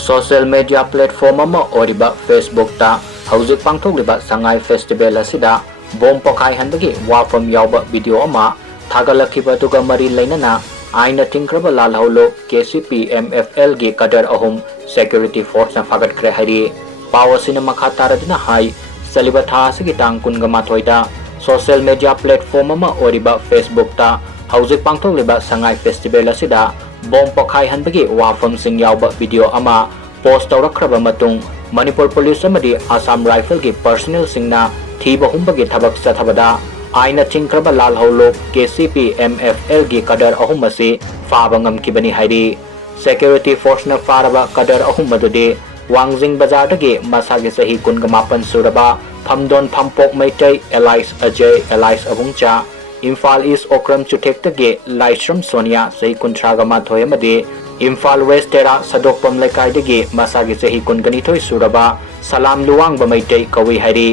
social media platform ama oriba Facebook ta hauzik pangthokliba Sangai Festival asida bom pokai hanbagi wafam yauba video ama thagalakhiba tuga mari Leinana aina tingkraba lalhaulo KCP MFL gi kadar ahum security force na fagat kre hari pawasina makha taradina hai saliba tha asigi tang kunga mathoida social media platform ama oriba Facebook ta hauzik pangthokliba Sangai Festival asida bom pokai hanbagi wafam sing yauba video ama post tawrakraba matung Manipur Police amadi Assam Rifle gi personnel singna thiba humbagi thabak sathabada aina tingkraba lalhaulo KCP MFL gi kadar ahum asi faba ngamkibani hairi security force na faraba kadar ahum madudi Wangjing Bazar dagi masagi sahi kungamapan suraba Phamdon Phampok Maitai Elias Ajay Elias Abungcha Imphal East Okram Chutek dagi Laishram Sonia sahi kuntraga mathoy amadi Imphal West Tera Sadokpam Laikai dagi masagi sahi kunganithoi suraba Salam Luwang Bamaitai kawi hari